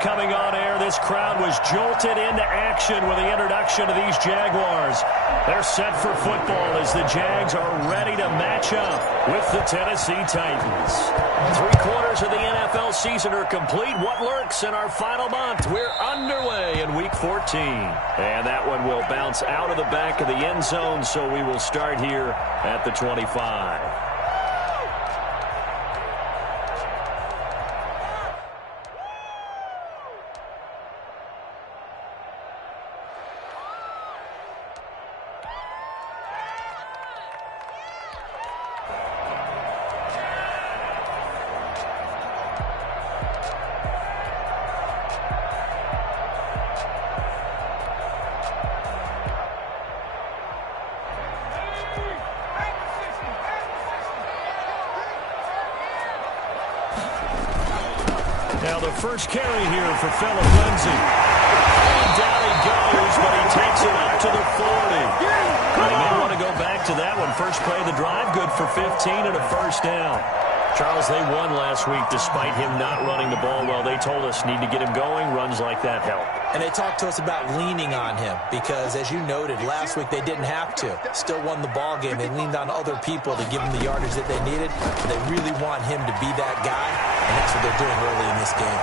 coming on air, this crowd was jolted into action with the introduction of these Jaguars. They're set for football as the Jags are ready to match up with the Tennessee Titans. 3/4 of the NFL season are complete. What lurks in our final month? We're underway in Week 14. And that one will bounce out of the back of the end zone, so we will start here at the 25. Now the first carry here for Phillip Lindsay. And down he goes, but he takes it up to the 40. They may want to go back to that one. First play of the drive, good for 15 and a first down. Charles, they won last week despite him not running the ball well. They told us need to get him going. Runs like that help. And they talked to us about leaning on him because, as you noted, last week they didn't have to. Still won the ball game. They leaned on other people to give them the yardage that they needed. They really want him to be that guy, and that's what they're doing early in this game.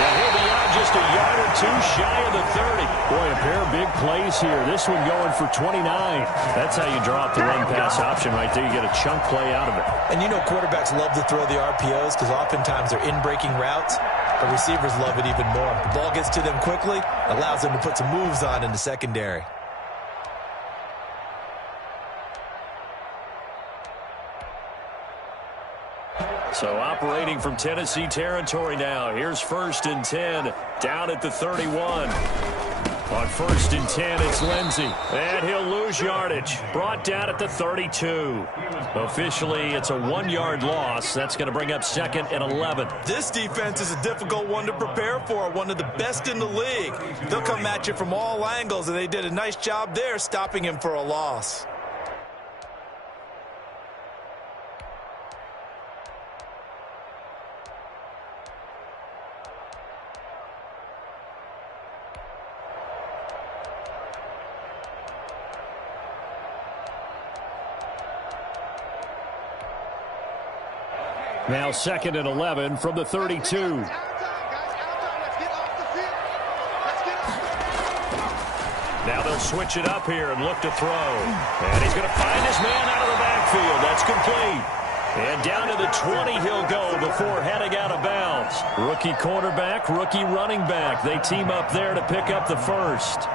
Well, he'll be out just a yard or two shy of the 30. Boy, a pair of big plays here. This one going for 29. That's how you draw up the run-pass option right there. You get a chunk play out of it. And you know quarterbacks love to throw the RPOs because oftentimes they're in-breaking routes. The receivers love it even more. The ball gets to them quickly, allows them to put some moves on in the secondary. So operating from Tennessee territory now. Here's 1st and 10 down at the 31. On 1st and 10, it's Lindsay. And he'll lose yardage. Brought down at the 32. Officially, it's a 1-yard loss. That's going to bring up 2nd and 11. This defense is a difficult one to prepare for, one of the best in the league. They'll come at you from all angles, and they did a nice job there stopping him for a loss. Now 2nd and 11 from the 32. Now they'll switch it up here and look to throw. And he's going to find his man out of the backfield. That's complete. And down to the 20 he'll go before heading out of bounds. Rookie quarterback, rookie running back. They team up there to pick up the first.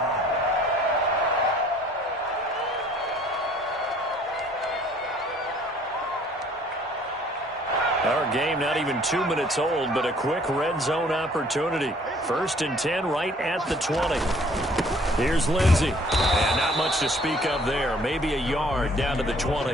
Our game not even 2 minutes old, but a quick red zone opportunity. 1st and 10 right at the 20. Here's Lindsay. And not much to speak of there. Maybe a yard down to the 20.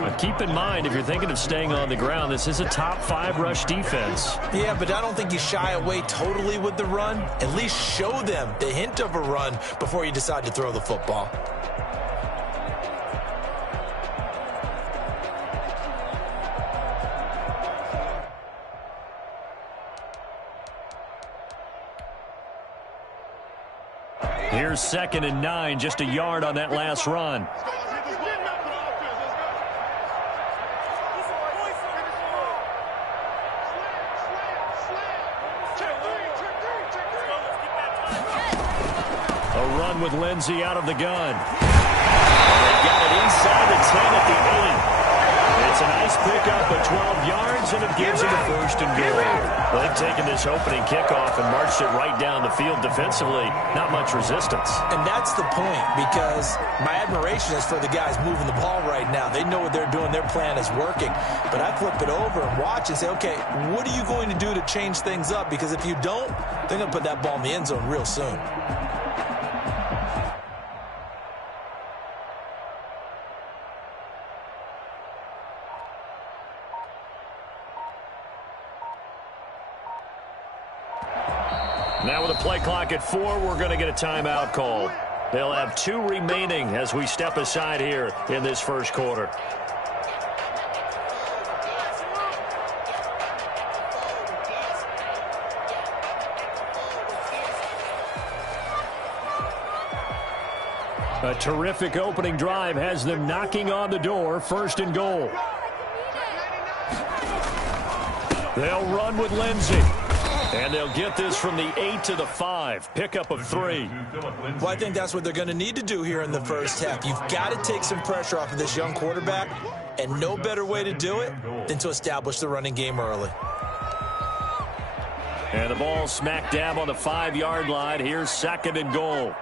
But keep in mind, if you're thinking of staying on the ground, this is a top 5 rush defense. Yeah, but I don't think you shy away totally with the run. At least show them the hint of a run before you decide to throw the football. Here's 2nd and 9, just a yard on that last run. A run with Lindsay out of the gun. And they got it inside the 10 at the 8. It's a nice pickup of 12 yards, and it gives them a 1st and goal. They've taken this opening kickoff and marched it right down the field defensively. Not much resistance. And that's the point, because my admiration is for the guys moving the ball right now. They know what they're doing. Their plan is working. But I flip it over and watch and say, okay, what are you going to do to change things up? Because if you don't, they're going to put that ball in the end zone real soon. Now with a play clock at 4, we're going to get a timeout call. They'll have 2 remaining as we step aside here in this first quarter. A terrific opening drive has them knocking on the door. 1st and goal. They'll run with Lindsey. And they'll get this from the 8 to the 5. Pickup of 3. Well, I think that's what they're going to need to do here in the first half. You've got to take some pressure off of this young quarterback, and no better way to do it than to establish the running game early. And the ball smack dab on the 5-yard line. Here's 2nd and goal.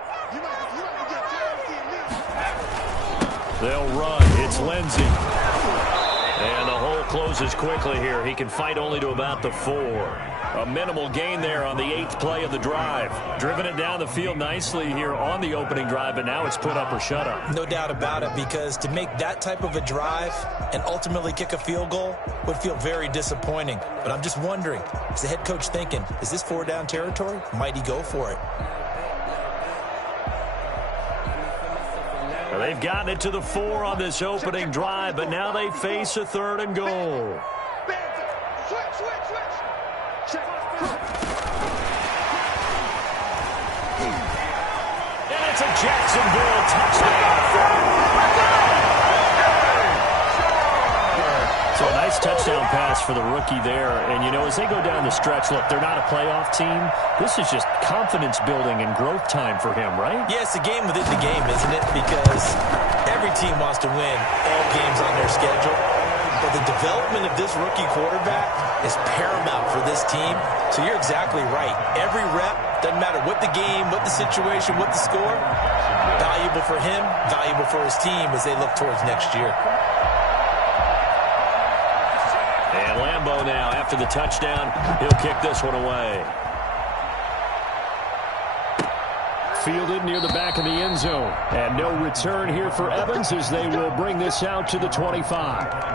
They'll run. It's Lindsey. And the hole closes quickly here. He can fight only to about the 4. A minimal gain there on the 8th play of the drive. Driven it down the field nicely here on the opening drive, but now it's put up or shut up. No doubt about it, because to make that type of a drive and ultimately kick a field goal would feel very disappointing. But I'm just wondering, is the head coach thinking, is this 4-down territory? Might he go for it? Well, they've gotten it to the 4 on this opening drive, but now they face a 3rd and goal. And it's a Jacksonville touchdown. So a nice touchdown pass for the rookie there. And, you know, as they go down the stretch, look, they're not a playoff team. This is just confidence building and growth time for him, right? Yeah, it's a game within the game, isn't it? Because every team wants to win all games on their schedule. But the development of this rookie quarterback is paramount for this team. So you're exactly right. Every rep, doesn't matter what the game, what the situation, what the score, valuable for him, valuable for his team as they look towards next year. And Lambeau now, after the touchdown, he'll kick this one away. Fielded near the back of the end zone. And no return here for Evans as they will bring this out to the 25.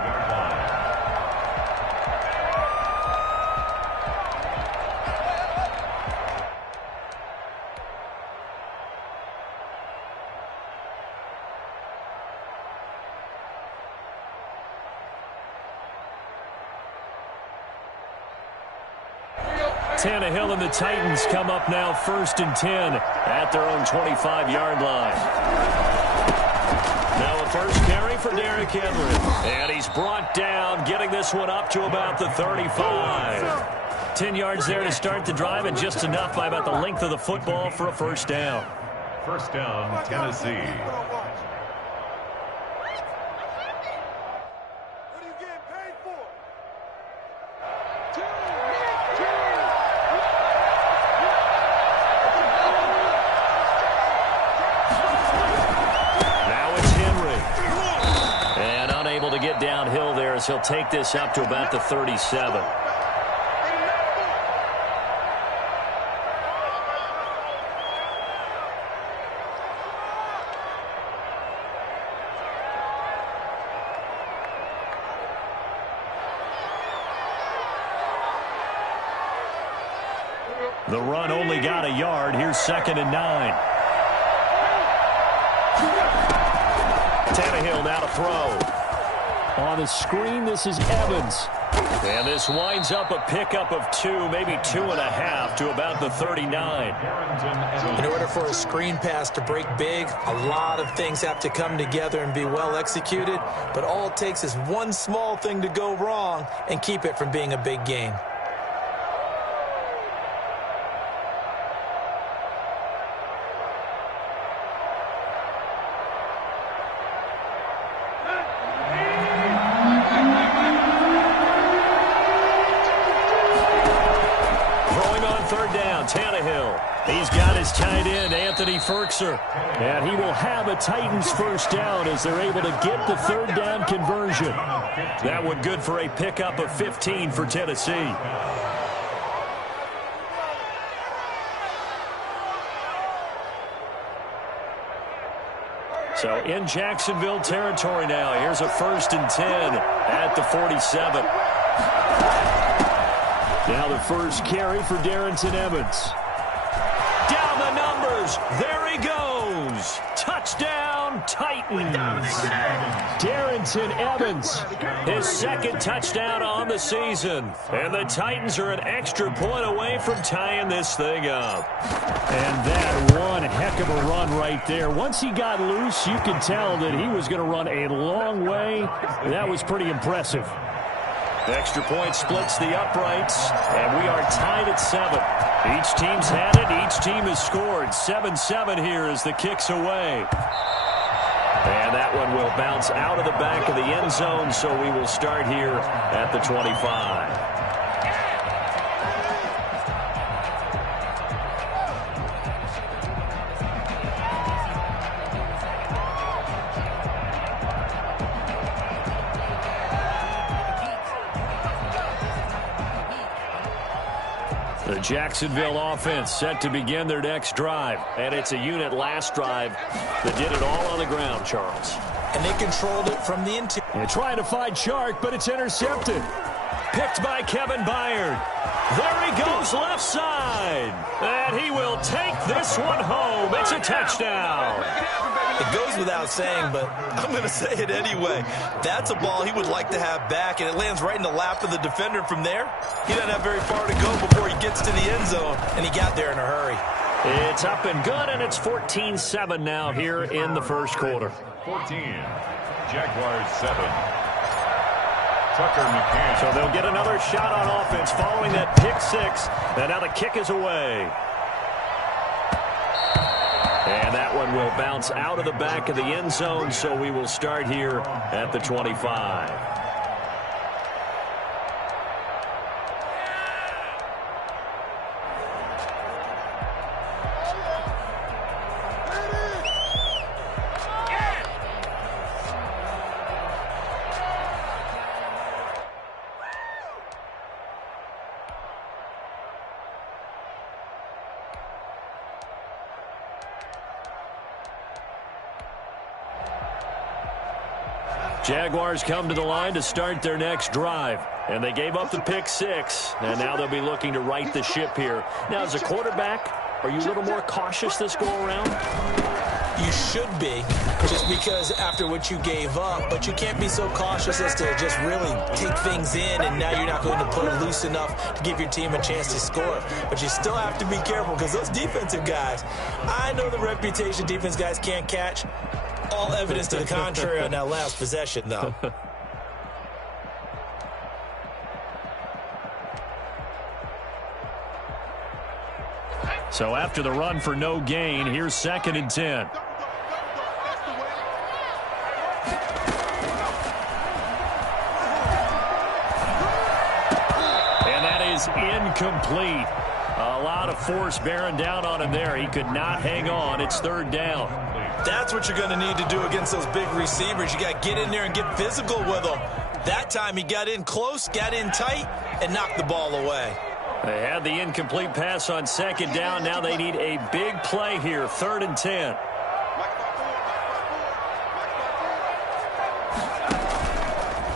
Tannehill and the Titans come up now 1st and 10 at their own 25-yard line. Now a first carry for Derrick Henry. And he's brought down, getting this one up to about the 35. 10 yards there to start the drive, and just enough by about the length of the football for a 1st down. 1st down, Tennessee. Downhill there as he'll take this up to about the 37. The run only got a yard. Here's 2nd and 9. Tannehill now to throw. On the screen, this is Evans. And this winds up a pickup of 2, maybe 2.5 to about the 39. In order for a screen pass to break big, a lot of things have to come together and be well executed. But all it takes is one small thing to go wrong and keep it from being a big game. Tannehill. He's got his tight end, Anthony Ferkser. And he will have a Titans 1st down as they're able to get the 3rd down conversion. That one good for a pickup of 15 for Tennessee. So in Jacksonville territory now. Here's a 1st and 10 at the 47. Now the first carry for Darrington Evans. Down the numbers. Jaguars. There he goes. Touchdown, Titans. Darrington Evans, his second touchdown on the season. And the Titans are an extra point away from tying this thing up. And that one heck of a run right there. Once he got loose, you could tell that he was going to run a long way. That was pretty impressive. Extra point splits the uprights, and we are tied at 7. Each team's had it. Each team has scored. 7-7 here as the kick's away. And that one will bounce out of the back of the end zone, so we will start here at the 25. The Jacksonville offense set to begin their next drive. And it's a unit last drive that did it all on the ground, Charles. And they controlled it from the interior. And trying to find Chark, but it's intercepted. Picked by Kevin Byard. There he goes left side. And he will take this one home. It's a touchdown. It goes without saying, but I'm going to say it anyway. That's a ball he would like to have back, and it lands right in the lap of the defender from there. He doesn't have very far to go before he gets to the end zone, and he got there in a hurry. It's up and good, and it's 14-7 now here in the first quarter. 14, Jaguars 7. Tucker McCann. So they'll get another shot on offense following that pick six, and now the kick is away. And that one will bounce out of the back of the end zone, so we will start here at the 25. Jaguars come to the line to start their next drive. And they gave up the pick six. And now they'll be looking to right the ship here. Now, as a quarterback, are you a little more cautious this go-around? You should be, just because after what you gave up. But you can't be so cautious as to just really take things in, and now you're not going to play loose enough to give your team a chance to score. But you still have to be careful, because those defensive guys, I know the reputation defense guys can't catch. All evidence to the contrary on that last possession, though. So after the run for no gain, here's 2nd and 10. And that is incomplete. A lot of force bearing down on him there. He could not hang on. It's 3rd down. That's what you're going to need to do against those big receivers. You got to get in there and get physical with them. That time he got in close, got in tight, and knocked the ball away. They had the incomplete pass on 2nd down. Now they need a big play here, 3rd and 10.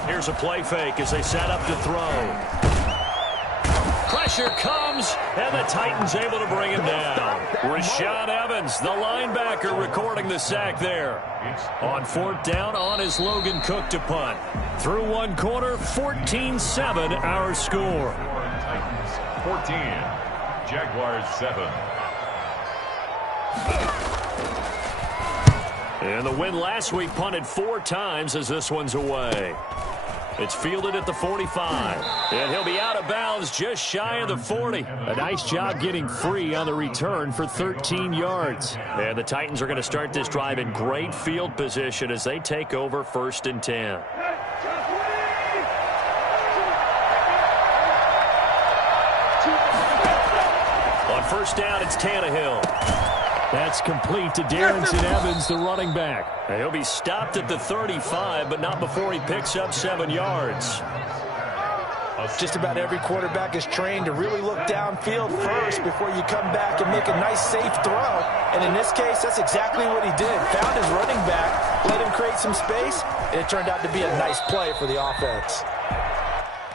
Here's a play fake as they set up to throw. Pressure comes, and the Titans able to bring him down. Rashaan Evans, the linebacker, recording the sack there. On 4th down, on is Logan Cook to punt. Through one quarter, 14-7 our score. Titans 14, Jaguars 7. And the win last week punted 4 times as this one's away. It's fielded at the 45. And he'll be out of bounds just shy of the 40. A nice job getting free on the return for 13 yards. And the Titans are going to start this drive in great field position as they take over 1st and 10. On 1st down, it's Tannehill. That's complete to Darrington Evans, the running back. And he'll be stopped at the 35, but not before he picks up 7 yards. Just about every quarterback is trained to really look downfield first before you come back and make a nice, safe throw. And in this case, that's exactly what he did. Found his running back, let him create some space, and it turned out to be a nice play for the offense.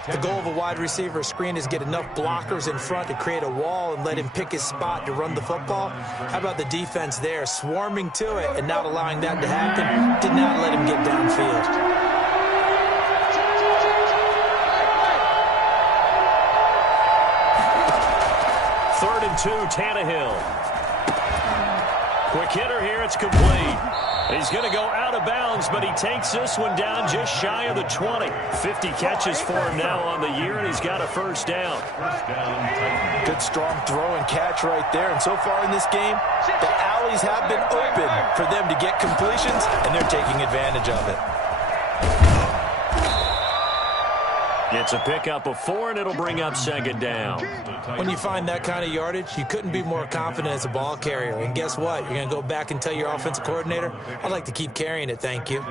The goal of a wide receiver screen is get enough blockers in front to create a wall and let him pick his spot to run the football. How about the defense there, swarming to it and not allowing that to happen? Did not let him get downfield. 3rd and 2, Tannehill. Quick hitter here, it's complete. He's going to go out of bounds, but he takes this one down just shy of the 20. 50 catches for him now on the year, and he's got a first down. Good strong throw and catch right there. And so far in this game, the alleys have been open for them to get completions, and they're taking advantage of it. It's a pickup of 4, and it'll bring up 2nd down. When you find that kind of yardage, you couldn't be more confident as a ball carrier. And guess what? You're going to go back and tell your offensive coordinator, I'd like to keep carrying it, thank you.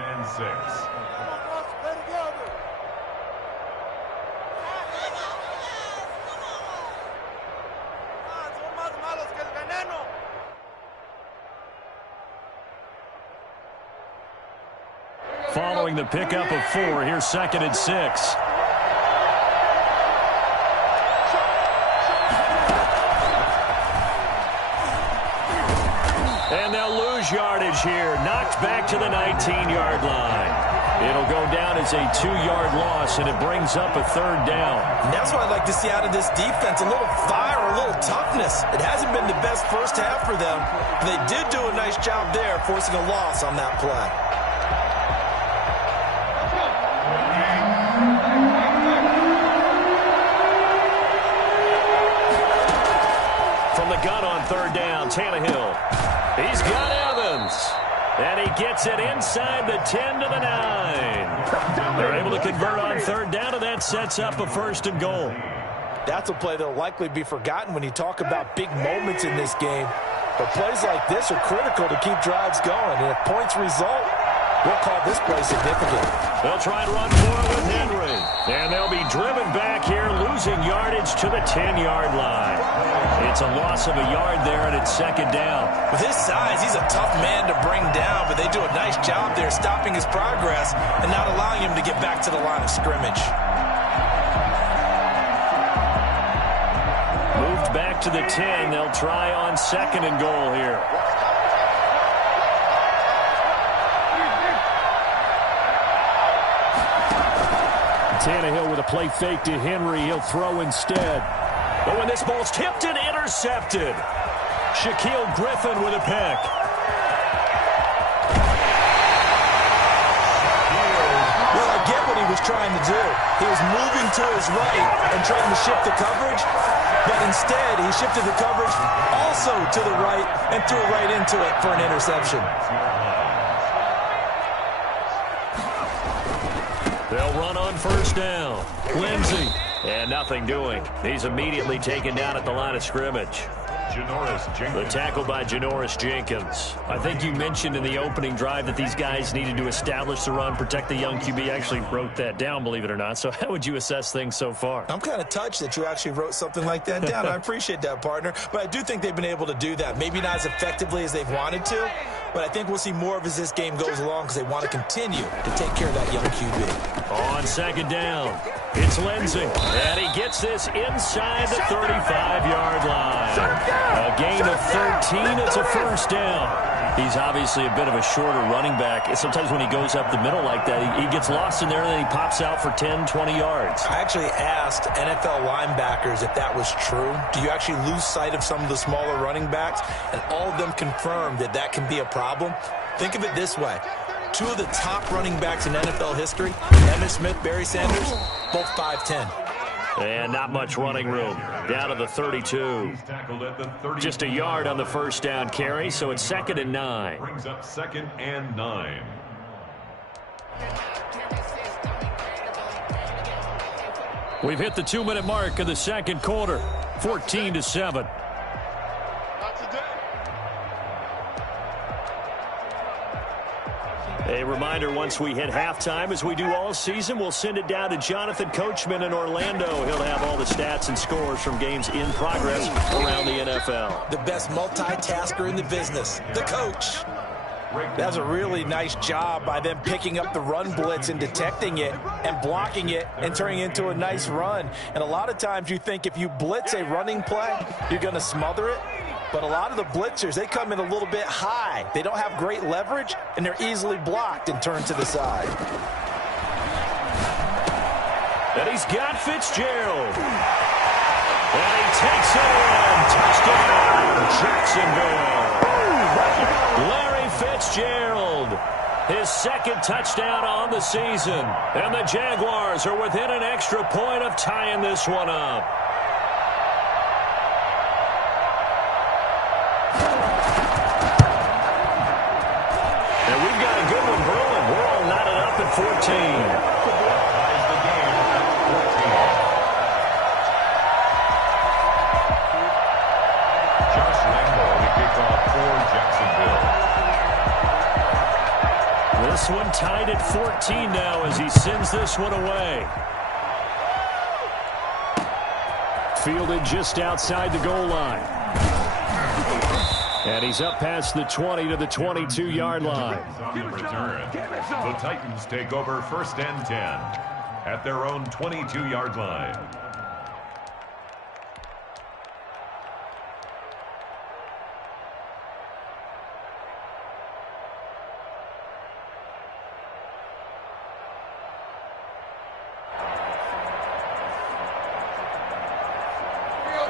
Following the pickup of 4, here's 2nd and 6. And they'll lose yardage here. Knocked back to the 19-yard line. It'll go down as a 2-yard loss, and it brings up a 3rd down. And that's what I'd like to see out of this defense, a little fire, a little toughness. It hasn't been the best first half for them. They did do a nice job there, forcing a loss on that play. From the gun on 3rd down, Tannehill. He's got Evans. And he gets it inside the 10 to the 9. They're able to convert on 3rd down, and that sets up a 1st and goal. That's a play that will likely be forgotten when you talk about big moments in this game. But plays like this are critical to keep drives going. And if points result, we'll call this play significant. They'll try and run for it with Henry. And they'll be driven back here, losing yardage to the 10-yard line. It's a loss of a yard there, and it's 2nd down. With his size, he's a tough man to bring down, but they do a nice job there stopping his progress and not allowing him to get back to the line of scrimmage. Moved back to the 10. They'll try on 2nd and goal here. Tannehill with a play fake to Henry. He'll throw instead. But when this ball's tipped and intercepted, Shaquille Griffin with a pick. Well, I get what he was trying to do. He was moving to his right and trying to shift the coverage, but instead he shifted the coverage also to the right and threw right into it for an interception. They'll run on 1st down. Lindsey. And nothing doing. He's immediately taken down at the line of scrimmage. The tackle by Janoris Jenkins. I think you mentioned in the opening drive that these guys needed to establish the run, protect the young QB. I actually wrote that down, believe it or not. So how would you assess things so far? I'm kind of touched that you actually wrote something like that down. I appreciate that, partner. But I do think they've been able to do that. Maybe not as effectively as they've wanted to, but I think we'll see more of as this game goes along because they want to continue to take care of that young QB. On 2nd down, it's Lindsey. And he gets this inside the 35-yard line. A gain of 13. It's a 1st down. He's obviously a bit of a shorter running back. Sometimes when he goes up the middle like that, he gets lost in there and then he pops out for 10, 20 yards. I actually asked NFL linebackers if that was true. Do you actually lose sight of some of the smaller running backs? And all of them confirmed that that can be a problem. Think of it this way. 2 of the top running backs in NFL history, Emmitt Smith, Barry Sanders, both 5'10". And not much running room. Down to the 32. Just a yard on the 1st down carry, so it's 2nd and 9. Brings up 2nd and 9. We've hit the 2-minute mark of the 2nd quarter. 14-7. A reminder, once we hit halftime, as we do all season, we'll send it down to Jonathan Coachman in Orlando. He'll have all the stats and scores from games in progress around the NFL. The best multitasker in the business, the coach. That's a really nice job by them picking up the run blitz and detecting it and blocking it and turning it into a nice run. And a lot of times you think if you blitz a running play, you're going to smother it. But a lot of the blitzers, they come in a little bit high. They don't have great leverage, and they're easily blocked and turned to the side. And he's got Fitzgerald. And he takes it in. Touchdown, Jacksonville. Larry Fitzgerald, his second touchdown on the season. And the Jaguars are within an extra point of tying this one up. And we've got a good one brewing. We're all knotted up at 14. This one tied at 14 now as he sends this one away. Fielded just outside the goal line. And he's up past the 20 to the 22-yard line. The Titans take over 1st and 10 at their own 22-yard line.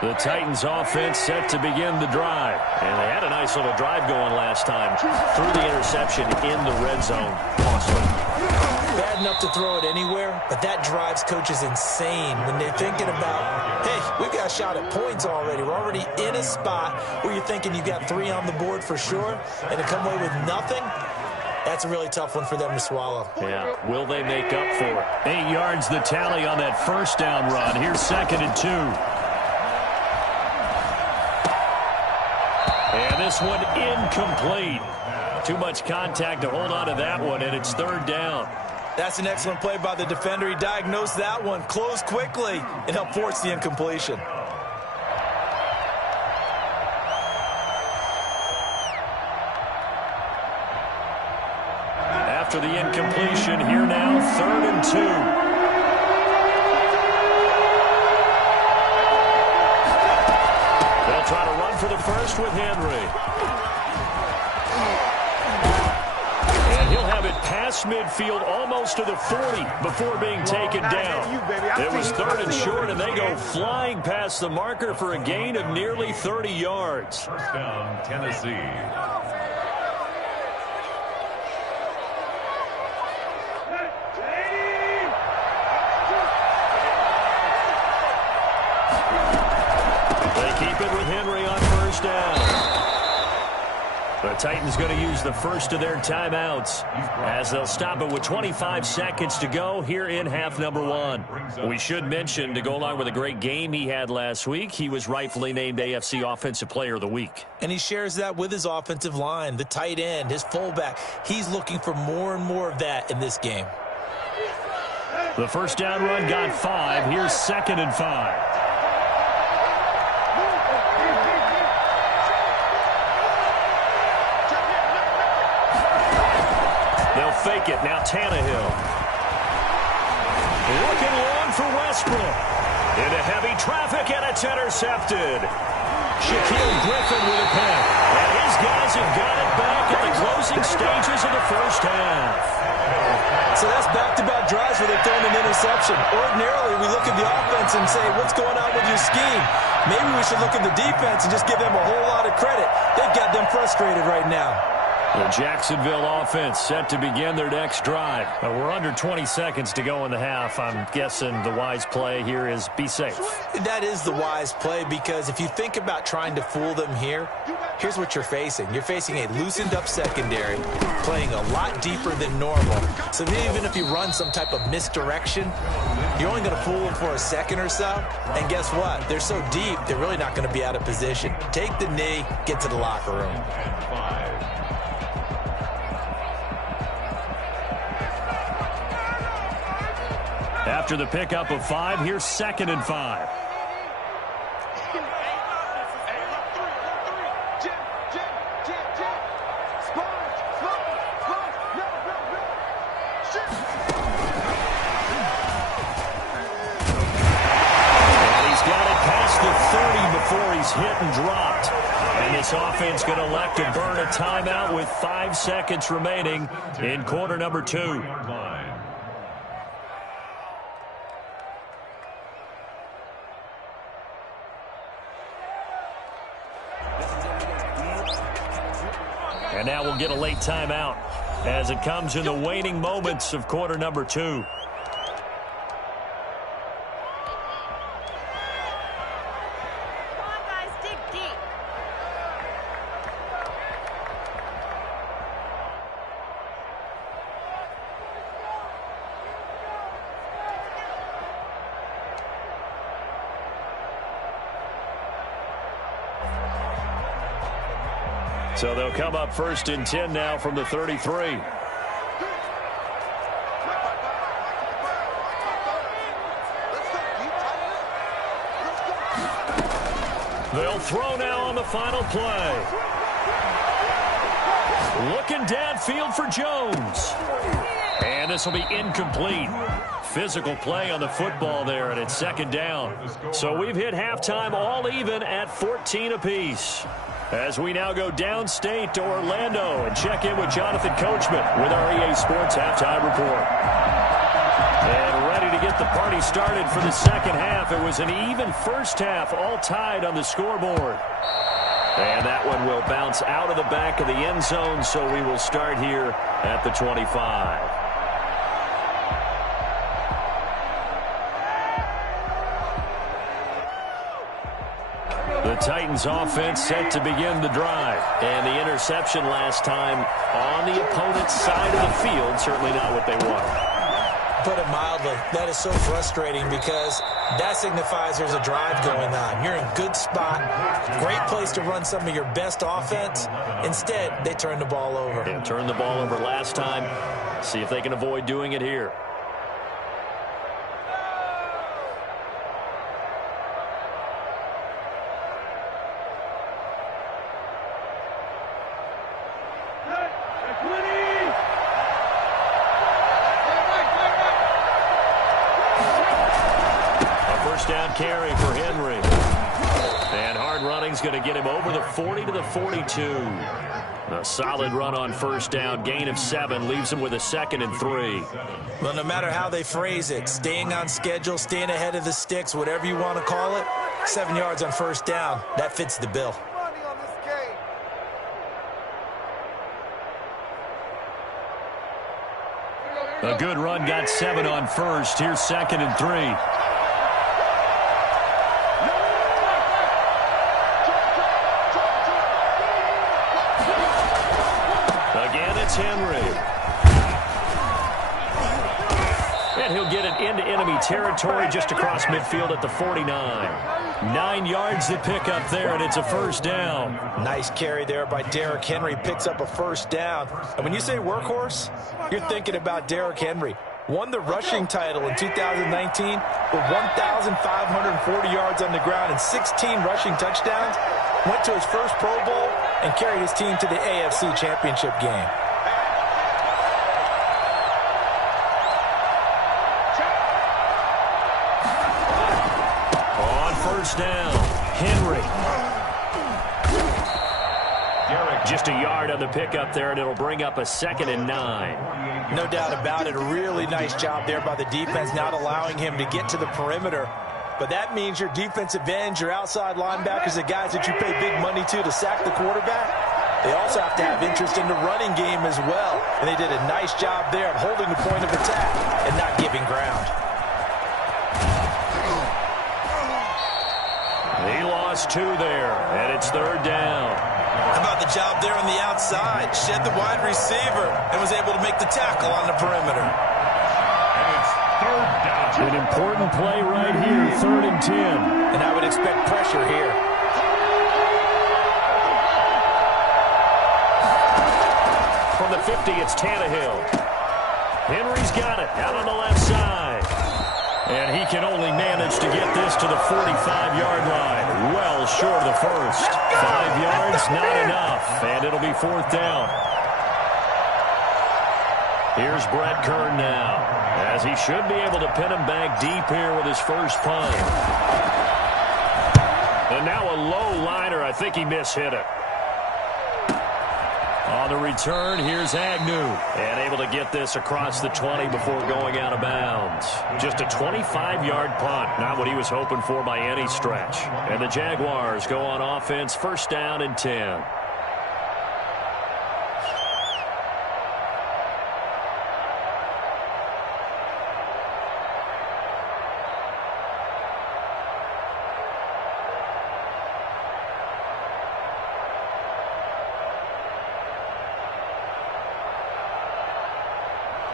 The Titans offense set to begin the drive. And they had a nice little drive going last time. Threw the interception in the red zone. Awesome. Bad enough to throw it anywhere, but that drives coaches insane when they're thinking about, hey, we've got a shot at points already. We're already in a spot where you're thinking you got 3 on the board for sure, and to come away with nothing, that's a really tough one for them to swallow. Yeah, will they make up for it? 8 yards the tally on that first down run. Here's 2nd and 2. And this one incomplete. Too much contact to hold on to that one, and it's 3rd down. That's an excellent play by the defender. He diagnosed that one, closed quickly, and helped force the incompletion. After the incompletion, here now, 3rd and 2. Try to run for the first with Henry. And he'll have it past midfield almost to the 40 before being taken down. It was 3rd and short, and they go flying past the marker for a gain of nearly 30 yards. First down, Tennessee. Henry on 1st down. The Titans going to use the first of their timeouts as they'll stop it with 25 seconds to go here in half number 1. We should mention, to go along with a great game he had last week, he was rightfully named AFC Offensive Player of the Week. And he shares that with his offensive line, the tight end, his fullback. He's looking for more and more of that in this game. The first down run got 5. Here's 2nd and 5. Fake it. Now Tannehill. Looking long for Westbrook. Into heavy traffic, and it's intercepted. Shaquille Griffin with a pick. And his guys have got it back at the closing stages of the first half. So that's back-to-back drives where they've thrown an interception. Ordinarily, we look at the offense and say, what's going on with your scheme? Maybe we should look at the defense and just give them a whole lot of credit. They've got them frustrated right now. The Jacksonville offense set to begin their next drive. We're under 20 seconds to go in the half. I'm guessing the wise play here is be safe. That is the wise play, because if you think about trying to fool them here, here's what you're facing. You're facing a loosened-up secondary, playing a lot deeper than normal. So even if you run some type of misdirection, you're only going to fool them for a second or so. And guess what? They're so deep, they're really not going to be out of position. Take the knee, get to the locker room. After the pickup of 5, here's 2nd and 5. before he's hit and dropped. And this offense going to elect to burn a timeout with 5 seconds remaining in quarter number 2. And now we'll get a late timeout as it comes in the waning moments of quarter number 2. So they'll come up 1st and 10 now from the 33. They'll throw now on the final play. Looking downfield for Jones. And this will be incomplete. Physical play on the football there, and it's 2nd down. So we've hit halftime all even at 14 apiece. As we now go downstate to Orlando and check in with Jonathan Coachman with our EA Sports Halftime Report. And ready to get the party started for the second half. It was an even first half, all tied on the scoreboard. And that one will bounce out of the back of the end zone, so we will start here at the 25. The Titans offense set to begin the drive. And the interception last time on the opponent's side of the field, certainly not what they wanted. Put it mildly, that is so frustrating because that signifies there's a drive going on. You're in a good spot, great place to run some of your best offense. Instead, they turn the ball over. Yeah, turned the ball over last time. See if they can avoid doing it here. Down carry for Henry. And hard running's going to get him over the 40 to the 42. A solid run on 1st down. Gain of 7 leaves him with a 2nd and 3. Well, no matter how they phrase it, staying on schedule, staying ahead of the sticks, whatever you want to call it, 7 yards on 1st down, that fits the bill. A good run got 7 on 1st. Here's 2nd and 3. Henry. And he'll get it into enemy territory just across midfield at the 49. 9 yards to pick up there, and it's a 1st down. Nice carry there by Derrick Henry. Picks up a 1st down. And when you say workhorse, you're thinking about Derrick Henry. Won the rushing title in 2019 with 1,540 yards on the ground and 16 rushing touchdowns. Went to his first Pro Bowl and carried his team to the AFC Championship game. Down. Henry. Just a yard on the pickup there, and it'll bring up a 2nd and 9. No doubt about it. A really nice job there by the defense, not allowing him to get to the perimeter. But that means your defensive ends, your outside linebackers, the guys that you pay big money to sack the quarterback, they also have to have interest in the running game as well. And they did a nice job there of holding the point of attack and not giving ground. He lost 2 there, and it's 3rd down. How about the job there on the outside? Shed the wide receiver and was able to make the tackle on the perimeter. And it's 3rd down. An important play right here, 3rd and 10. And I would expect pressure here. From the 50, it's Tannehill. Henry's got it out on the left side. And he can only manage to get this to the 45-yard line. Well short of the first. 5 yards, not enough. And it'll be 4th down. Here's Brett Kern now, as he should be able to pin him back deep here with his first punt. And now a low liner. I think he mishit it. On the return, here's Agnew. And able to get this across the 20 before going out of bounds. Just a 25-yard punt. Not what he was hoping for by any stretch. And the Jaguars go on offense, first down and 10.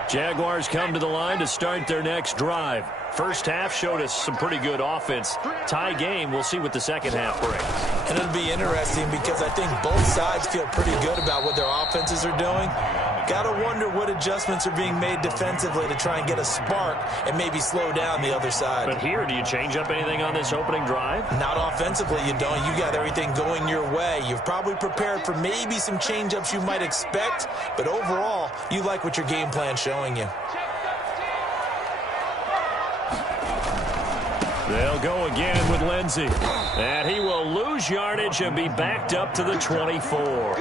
Jaguars come to the line to start their next drive. First half showed us some pretty good offense. Tie game, we'll see what the second half brings. And it'll be interesting because I think both sides feel pretty good about what their offenses are doing. Got to wonder what adjustments are being made defensively to try and get a spark and maybe slow down the other side. But here, do you change up anything on this opening drive? Not offensively, you don't. You got everything going your way. You've probably prepared for maybe some change-ups you might expect, but overall, you like what your game plan's showing you. They'll go again with Lindsey. And he will lose yardage and be backed up to the 24.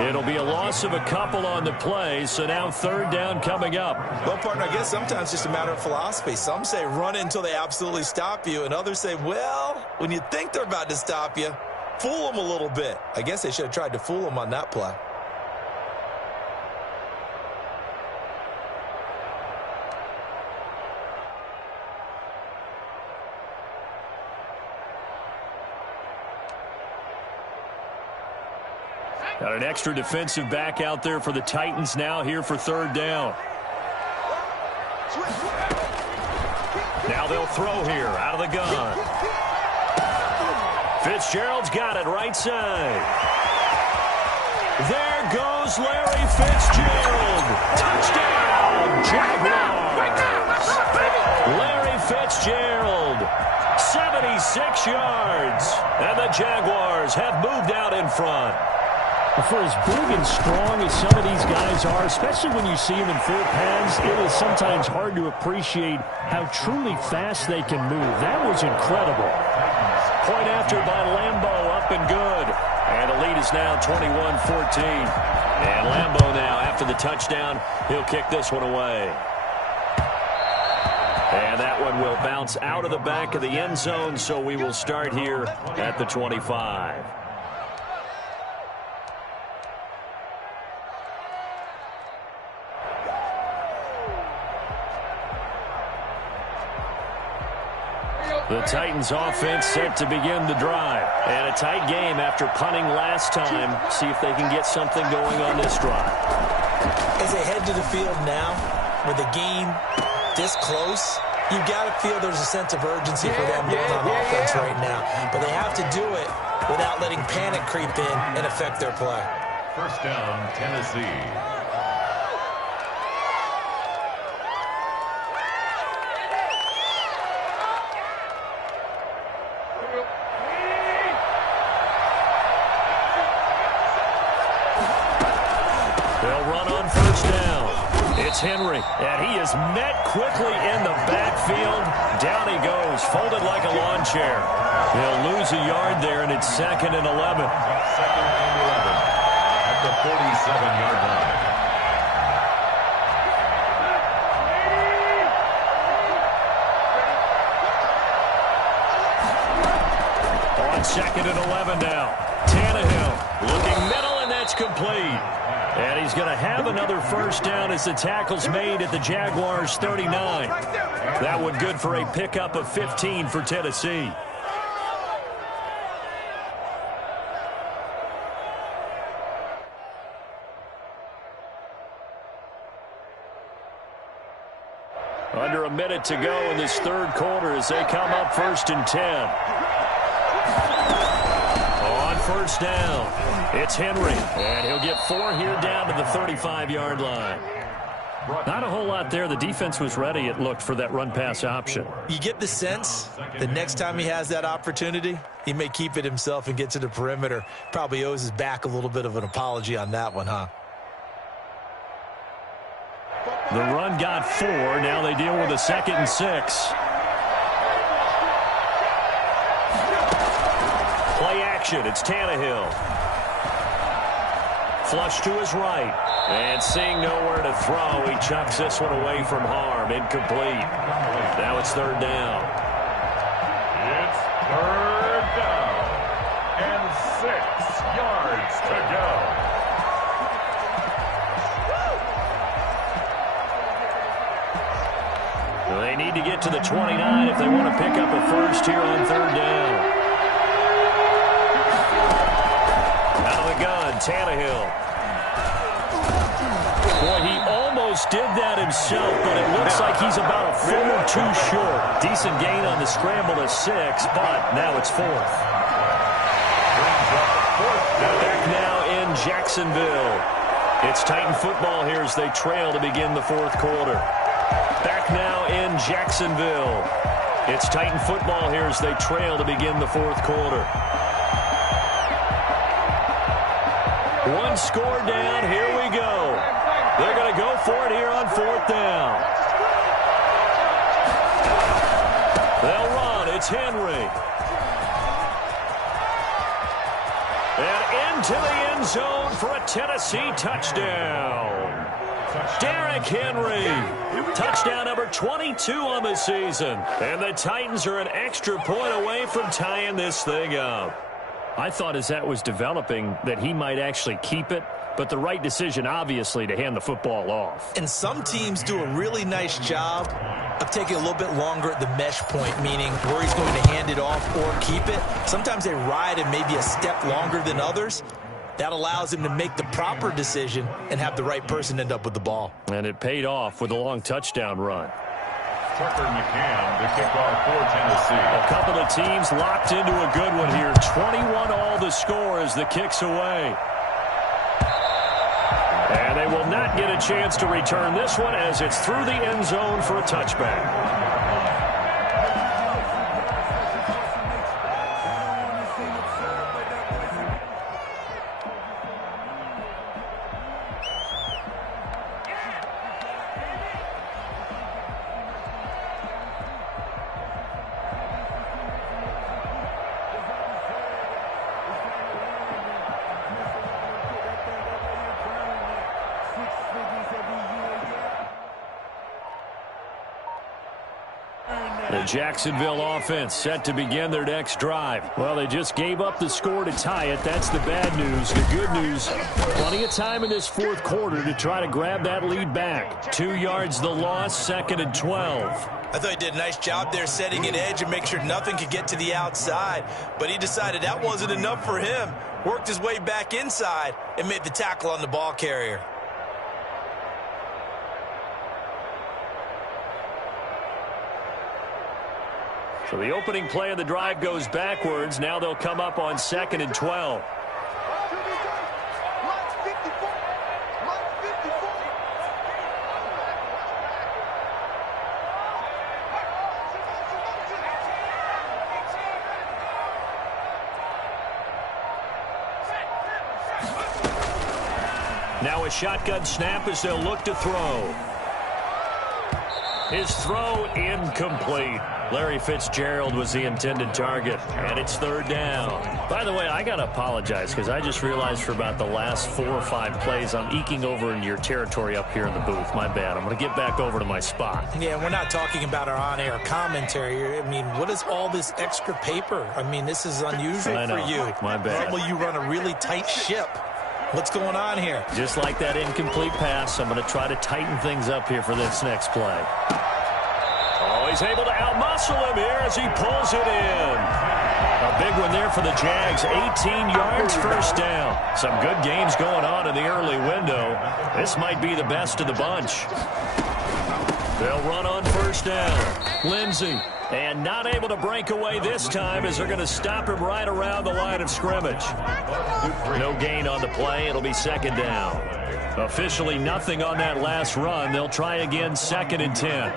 It'll be a loss of a couple on the play, so now third down coming up. Well, partner, I guess sometimes it's just a matter of philosophy. Some say run it until they absolutely stop you, and others say, well, when you think they're about to stop you, fool them a little bit. I guess they should have tried to fool them on that play. Got an extra defensive back out there for the Titans now here for third down. Now they'll throw here out of the gun. Fitzgerald's got it right side. There goes Larry Fitzgerald. Touchdown, Jaguars. Larry Fitzgerald, 76 yards. And the Jaguars have moved out in front. For as big and strong as some of these guys are, especially when you see them in full pads, it is sometimes hard to appreciate how truly fast they can move. That was incredible. Point after by Lambo, up and good. And the lead is now 21-14. And Lambo now, after the touchdown, he'll kick this one away. And that one will bounce out of the back of the end zone, so we will start here at the 25. The Titans offense set to begin the drive. And a tight game after punting last time. See if they can get something going on this drive. As they head to the field now, with the game this close, you got to feel there's a sense of urgency for them going on offense right now. But they have to do it without letting panic creep in and affect their play. First down, Tennessee. Henry, and he is met quickly in the backfield. Down he goes, folded like a lawn chair. He'll lose a yard there, and it's 2nd and 11. Second and 11 at the 47-yard line. On 2nd and 11 now. Tannehill looking middle, and that's complete. And he's going to have another first down as the tackle's made at the Jaguars' 39. That one good for a pickup of 15 for Tennessee. Under a minute to go in this third quarter as they come up 1st and 10. On first down, it's Henry, and he'll get 4 here down to the 35-yard line. Not a whole lot there. The defense was ready, it looked, for that run-pass option. You get the sense the next time he has that opportunity, he may keep it himself and get to the perimeter. Probably owes his back a little bit of an apology on that one, huh? The run got 4. Now they deal with a 2nd and 6. Play action. It's Tannehill. Flush to his right. And seeing nowhere to throw, he chucks this one away from harm. Incomplete. Now it's third down. It's third down. And 6 yards to go. They need to get to the 29 if they want to pick up a first here on third down. Out of the gun, Tannehill. Boy, he almost did that himself, but it looks like he's about a foot or two short. Decent gain on the scramble to 6, but now it's fourth. Back now in Jacksonville. It's Titan football here as they trail to begin the fourth quarter. Back now in Jacksonville. It's Titan football here as they trail to begin the fourth quarter. One score down. Here we go. They're going to go for it here on fourth down. They'll run. It's Henry. And into the end zone for a Tennessee touchdown. Derrick Henry. Touchdown number 22 on the season. And the Titans are an extra point away from tying this thing up. I thought as that was developing that he might actually keep it, but the right decision, obviously, to hand the football off. And some teams do a really nice job of taking a little bit longer at the mesh point, meaning where he's going to hand it off or keep it. Sometimes they ride it maybe a step longer than others. That allows him to make the proper decision and have the right person end up with the ball. And it paid off with a long touchdown run. Tucker McCann to kick off for Tennessee. A couple of teams locked into a good one here. 21 all the score as the kick's away. And they will not get a chance to return this one as it's through the end zone for a touchback. The Jacksonville offense set to begin their next drive. Well, they just gave up the score to tie it. That's the bad news. The good news, plenty of time in this fourth quarter to try to grab that lead back. 2 yards the loss, 2nd and 12. I thought he did a nice job there setting an edge and make sure nothing could get to the outside. But he decided that wasn't enough for him. Worked his way back inside and made the tackle on the ball carrier. So the opening play of the drive goes backwards. Now they'll come up on 2nd and 12. Now a shotgun snap as they'll look to throw. His throw incomplete. Larry Fitzgerald was the intended target, and it's third down. By the way, I got to apologize because I just realized for about the last 4 or 5 plays I'm eking over into your territory up here in the booth. My bad. I'm going to get back over to my spot. Yeah, we're not talking about our on-air commentary. I mean, what is all this extra paper? I mean, this is unusual for you. My bad. Normally you run a really tight ship. What's going on here? Just like that incomplete pass, I'm going to try to tighten things up here for this next play. Oh, he's able to outmuscle him here as he pulls it in. A big one there for the Jags. 18 yards, first down. Some good games going on in the early window. This might be the best of the bunch. They'll run on first down. Lindsey. And not able to break away this time as they're going to stop him right around the line of scrimmage. No gain on the play. It'll be second down. Officially nothing on that last run. They'll try again, 2nd and 10.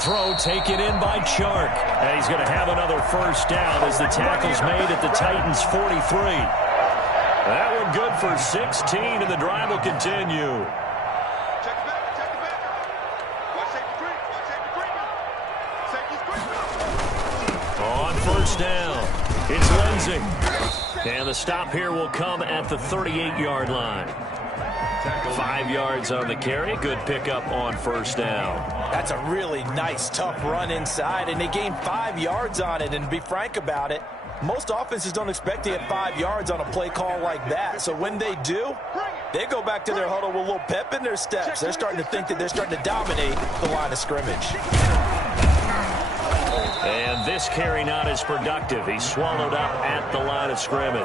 Throw taken in by Chark. And he's going to have another first down as the tackle's made at the Titans' 43. That one good for 16, and the drive will continue. On first down, it's Lindsey. And the stop here will come at the 38-yard line. 5 yards on the carry. Good pickup on first down. That's a really nice, tough run inside, and they gained 5 yards on it. And to be frank about it, most offenses don't expect to get 5 yards on a play call like that. So when they do, they go back to their huddle with a little pep in their steps. They're starting to think that they're starting to dominate the line of scrimmage. And this carry not as productive. He's swallowed up at the line of scrimmage.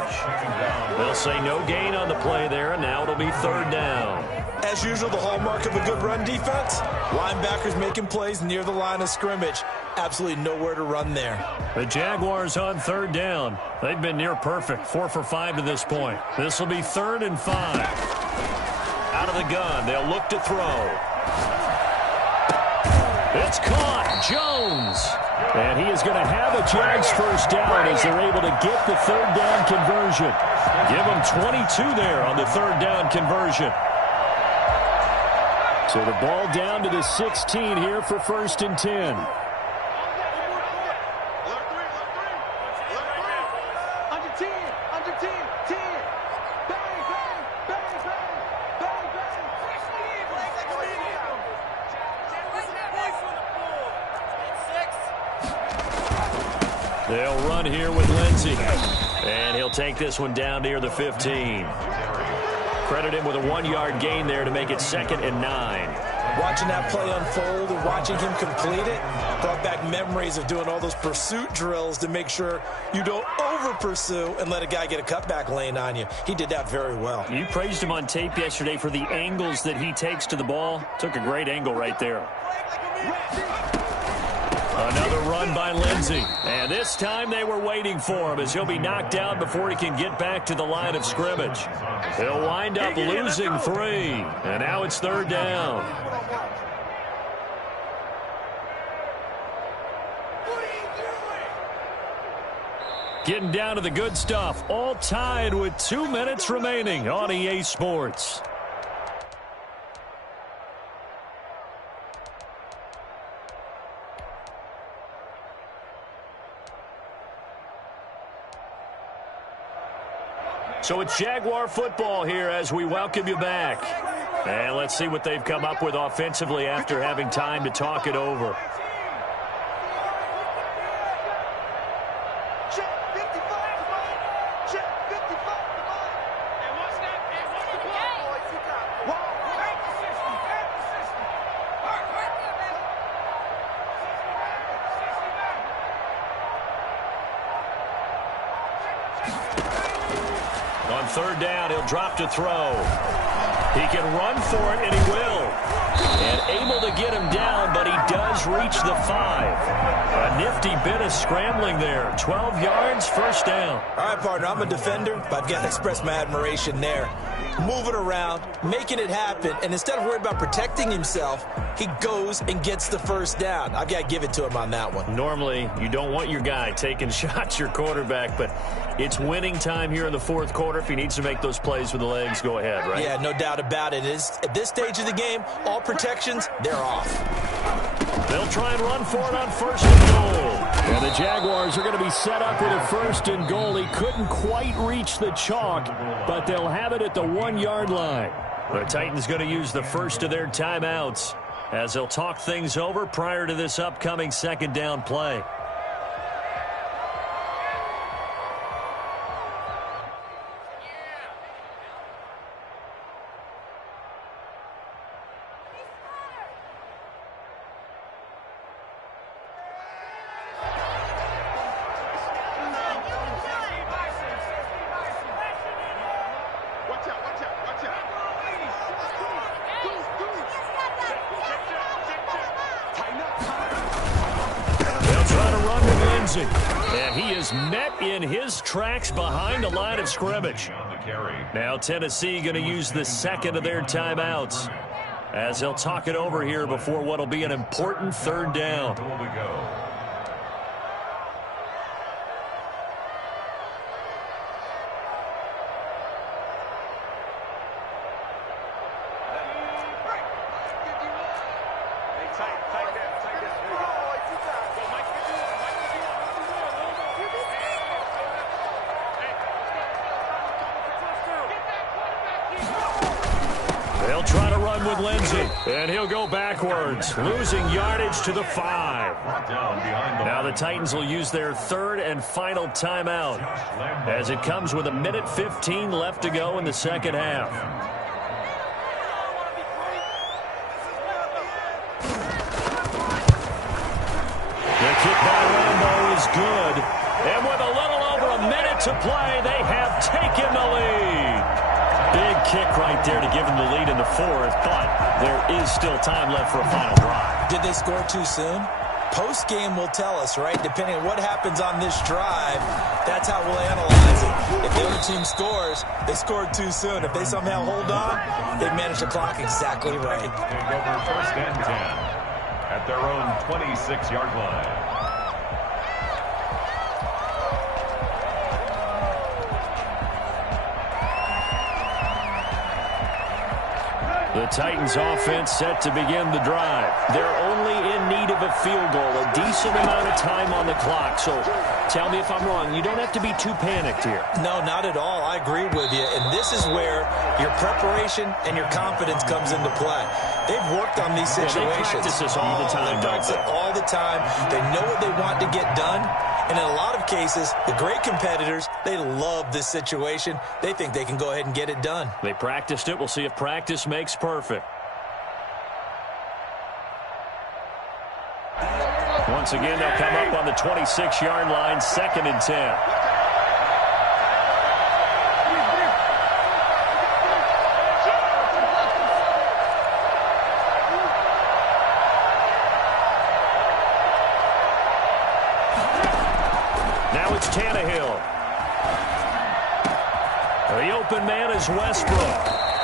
They'll say no gain on the play there, and now it'll be third down. As usual, the hallmark of a good run defense, linebackers making plays near the line of scrimmage. Absolutely nowhere to run there. The Jaguars on third down. They've been near perfect, 4 for 5 to this point. This will be 3rd and 5. Out of the gun, they'll look to throw. It's caught. Jones. And he is going to have a Jags first down as they're able to get the third down conversion. Give them 22 there on the third down conversion. So the ball down to the 16 here for 1st and 10. They'll run here with Lindsey. And he'll take this one down near the 15. Credit him with a 1-yard gain there to make it 2nd and 9. Watching that play unfold and watching him complete it brought back memories of doing all those pursuit drills to make sure you don't over-pursue and let a guy get a cutback lane on you. He did that very well. You praised him on tape yesterday for the angles that he takes to the ball. Took a great angle right there. Another run by Lindsey. And this time they were waiting for him as he'll be knocked down before he can get back to the line of scrimmage. He'll wind up losing 3. And now it's 3rd down. Getting down to the good stuff. All tied with 2 minutes remaining on EA Sports. So it's Jaguar football here as we welcome you back. And let's see what they've come up with offensively after having time to talk it over. On third down, he'll drop to throw. He can run for it, and he will. And able to get him down, but he does reach the 5. A nifty bit of scrambling there. 12 yards, first down. All right, partner, I'm a defender, but I've got to express my admiration there. Moving around, making it happen, and instead of worrying about protecting himself, he goes and gets the first down. I've got to give it to him on that one. Normally, you don't want your guy taking shots, your quarterback, but it's winning time here in the 4th quarter. If he needs to make those plays with the legs, go ahead, right? Yeah, no doubt about it. At this stage of the game, all protections, they're off. They'll try and run for it on 1st and goal. And the Jaguars are going to be set up with a 1st and goal. He couldn't quite reach the chalk, but they'll have it at the 1-yard line. The Titans going to use the first of their timeouts as they'll talk things over prior to this upcoming 2nd down play. And he is met in his tracks behind the line of scrimmage. Now Tennessee going to use the 2nd of their timeouts as they'll talk it over here before what will be an important 3rd down. They'll try to run with Lindsey. And he'll go backwards, losing yardage to the 5. Now the Titans will use their third and final timeout as it comes with 1:15 left to go in the second half. The kick by Rambo is good. And with a little over a minute to play, they have taken the lead. Big kick right there to give them the lead in the fourth, but there is still time left for a final drive. Did they score too soon? Post-game will tell us, right? Depending on what happens on this drive, that's how we'll analyze it. If the other team scores, they scored too soon. If they somehow hold on, they managed the clock exactly right. Take over first and 10 at their own 26-yard line. The Titans offense set to begin the drive. They're only in need of a field goal, a decent amount of time on the clock. So tell me if I'm wrong. You don't have to be too panicked here. No, not at all. I agree with you. And this is where your preparation and your confidence comes into play. They've worked on these situations. They practice this all the time. They practice it all the time. They know what they want to get done. And in a lot of cases, the great competitors, they love this situation. They think they can go ahead and get it done. They practiced it. We'll see if practice makes perfect. Once again, they'll come up on the 26-yard line, 2nd and 10. Tannehill. The open man is Westbrook.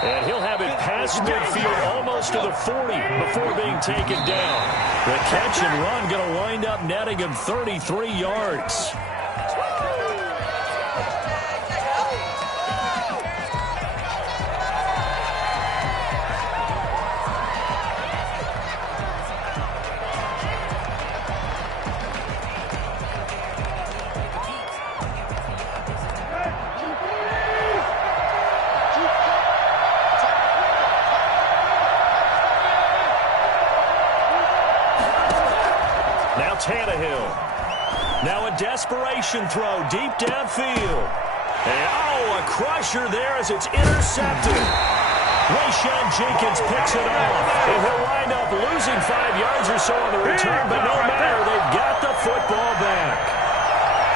And he'll have it past midfield almost to the 40 before being taken down. The catch and run going to wind up netting him 33 yards. Tannehill. Now a desperation throw deep downfield. And a crusher there as it's intercepted. Rayshawn Jenkins picks it off. And he'll wind up losing 5 yards or so on the return, but no matter, they've got the football back.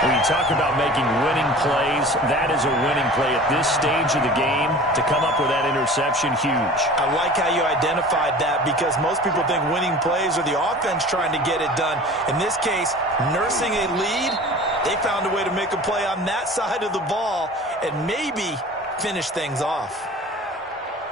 When you talk about making winning plays, that is a winning play at this stage of the game. To come up with that interception, huge. I like how you identified that because most people think winning plays are the offense trying to get it done. In this case, nursing a lead, they found a way to make a play on that side of the ball and maybe finish things off.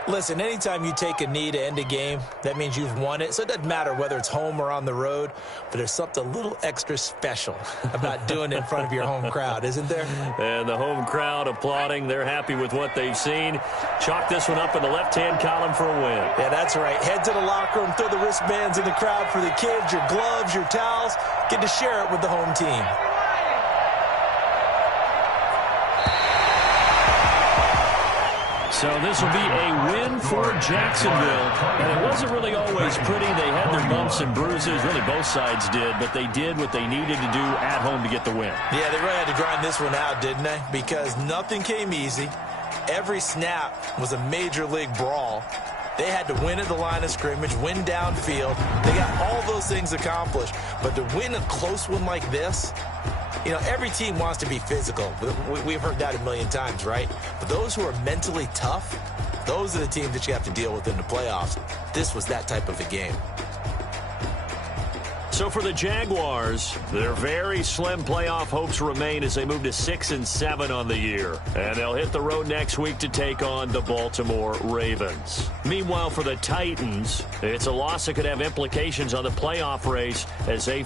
Listen, anytime you take a knee to end a game, that means you've won it. So it doesn't matter whether it's home or on the road, but there's something a little extra special about doing it in front of your home crowd, isn't there? And the home crowd applauding. They're happy with what they've seen. Chalk this one up in the left-hand column for a win. Yeah, that's right. Head to the locker room, throw the wristbands in the crowd for the kids, your gloves, your towels. Get to share it with the home team. So this will be a win for Jacksonville. And it wasn't really always pretty. They had their bumps and bruises. Really, both sides did. But they did what they needed to do at home to get the win. Yeah, they really had to grind this one out, didn't they? Because nothing came easy. Every snap was a major league brawl. They had to win at the line of scrimmage, win downfield. They got all those things accomplished. But to win a close one like this, you know, every team wants to be physical. We've heard that a million times, right? But those who are mentally tough, those are the teams that you have to deal with in the playoffs. This was that type of a game. So for the Jaguars, their very slim playoff hopes remain as they move to 6-7 on the year. And they'll hit the road next week to take on the Baltimore Ravens. Meanwhile, for the Titans, it's a loss that could have implications on the playoff race as they